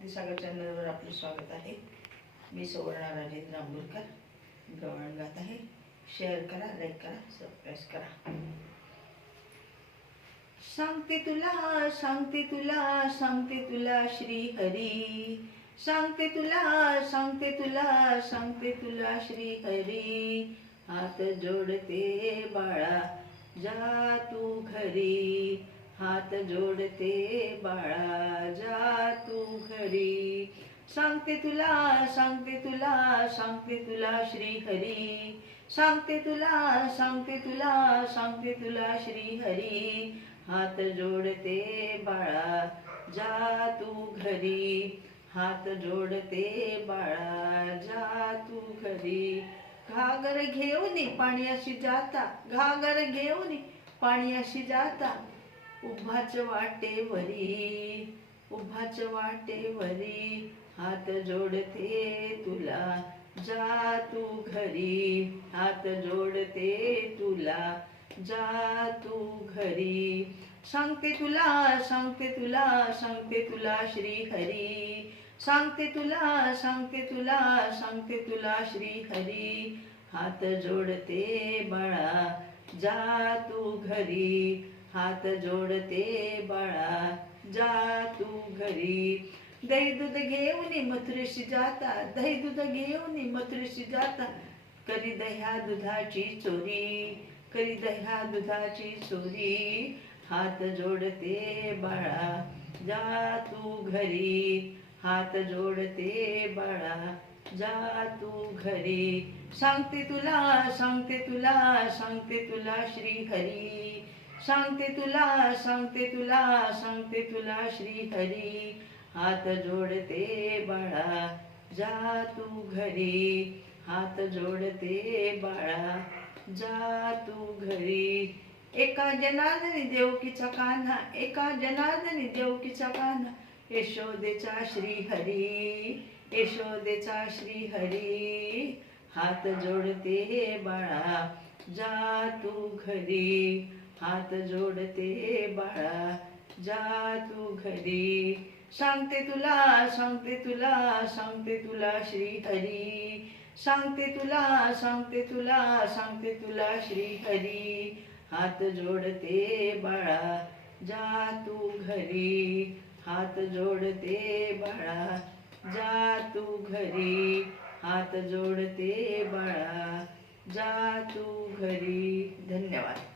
भक्तिसागर चॅनलवर आपले स्वागत आहे। मी सुवर्णा राजेंद्र आंबुरकर गवळण गात आहे। शेअर करा, लाईक करा, सबस्क्राइब करा। सांगते तुला सांगते तुला सांगते तुला श्री हरी, सांगते तुला सांगते तुला सांगते तुला श्री हरी। हात जोडते बाळा जा तू घरी, हात जोडते बाळा जा तू घरी। सांगते तुला सांगते तुला सांगते तुला श्री हरी, सांगते तुला सांगते तुला सांगते तुला श्री हरी। हात जोडते बाळा जा तू घरी, हात जोडते बाळा जा तू घरी। घागर घेऊन पाण्याशी जाता, घागर घेऊन पाण्याशी जाता, उभाच वाटेवरी, उभाच वाटेवरी। हात जोडते तुला जा तू घरी, हात जोडते तुला जा तू घरी। सांगते तुला सांगते तुला सांगते तुला श्री हरी, सांगते तुला सांगते तुला सांगते तुला श्री हरी। हात जोडते बाळा जा तू घरी, हात जोडते बाळा जा तू घरी। दही दूध घेऊन मथुरेशी जाता, दही दूध घेऊन मथुरेशी जाता, करी दह्या दुधाची चोरी, करी दह्या दुधाची चोरी। हात जोडते बाळा जा तू घरी, हात जोडते बाळा जा तू घरी। सांगते तुला सांगते तुला सांगते तुला श्री हरी, सांगते तुला सांगते तुला सांगते तुला श्री हरी। हात जोडते बाळा जा तू घरी, हात जोडते बाळा जा तू घरी। एका जनार्दनी देवकीचा कान्हा, एका जनार्दनी देवकीचा कान्हा, यशोदेचा श्री हरी, यशोदेचा श्री हरी। हात जोडते बाळा जा तू घरी, हात जोडते बाळा जा तू घरी। सांगते तुला सांगते तुला सांगते तुला श्री हरी, सांगते तुला सांगते तुला सांगते तुला श्री हरी। हात जोडते बाळा जा तू घरी, हात जोडते बाळा जा तू घरी, हात जोडते बाळा जा तू घरी। धन्यवाद।